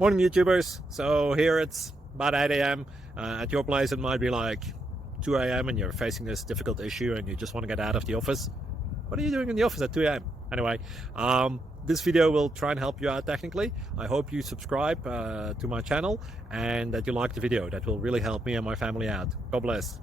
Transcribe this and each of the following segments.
Morning YouTubers. So here it's about 8 a.m. At your place it might be like 2 a.m. and you're facing this difficult issue and you just want to get out of the office. What are you doing in the office at 2 a.m.? Anyway, this video will try and help you out technically. I hope you subscribe to my channel and that you like the video. That will really help me and my family out. God bless.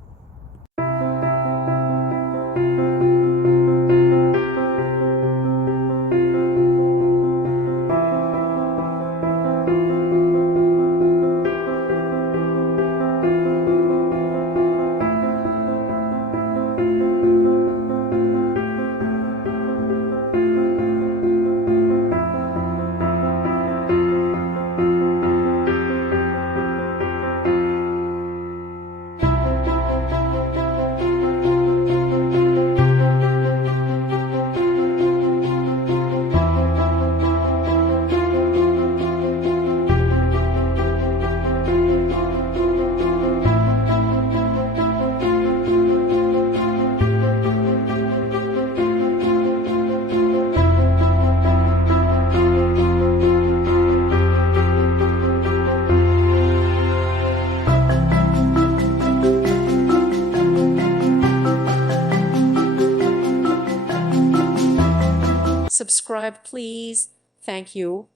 Subscribe, please. Thank you.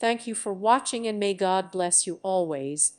Thank you for watching, and may God bless you always.